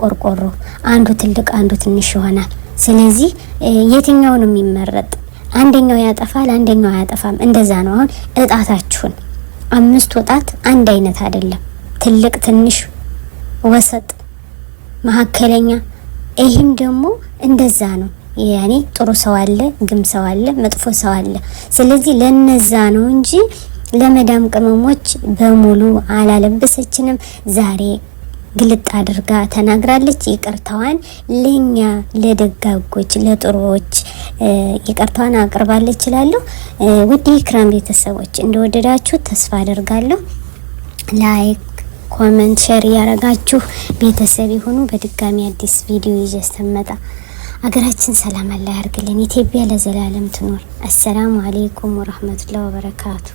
ቆርቆሮ አንዱ ትልቅ አንዱ ትንሽ ይሆናል። ስለዚህ የትኛው ነው የሚመረጥ? አንደኛው ያጠፋል አንደኛው አያጠፋም። እንደዛ ነው። አሁን እጣታችሁን 5 ወጣት አንድ አይነት አይደለም። ትልቅ ትንሽ ወሰጥ መካከለኛ ይሄም ደግሞ እንደዛ ነው። ያኔ ጥሩ ሰው አለ ግም ሰው አለ መጥፎ ሰው አለ። ስለዚህ ለነዛ ነው እንጂ ለመዳም ቅመሞች በሙሉ አላለበሰችንም። ዛሬ ግልጥ አድርጋ ተናግራለች። ይቅርታዋን ለኛ ለደጋጎች ለጥሩዎች ይቅርታዋን አቅርባለች እላለሁ። ውድ ኢክራም ቤተሰቦች እንደወደዳችሁ ተስፋ አደርጋለሁ። ላይክ ኮሜንት ሼር ያረጋችሁ ቤተሰብ ይሁኑ። በድጋሚ አዲስ ቪዲዮ ይዤ እስከመጣ አገራችን ሰላም አላህ ያርግልን። ኢትዮጵያ ለዘላለም ትኖር። አሰላሙ አለይኩም ወራህመቱላሂ ወበረካቱ።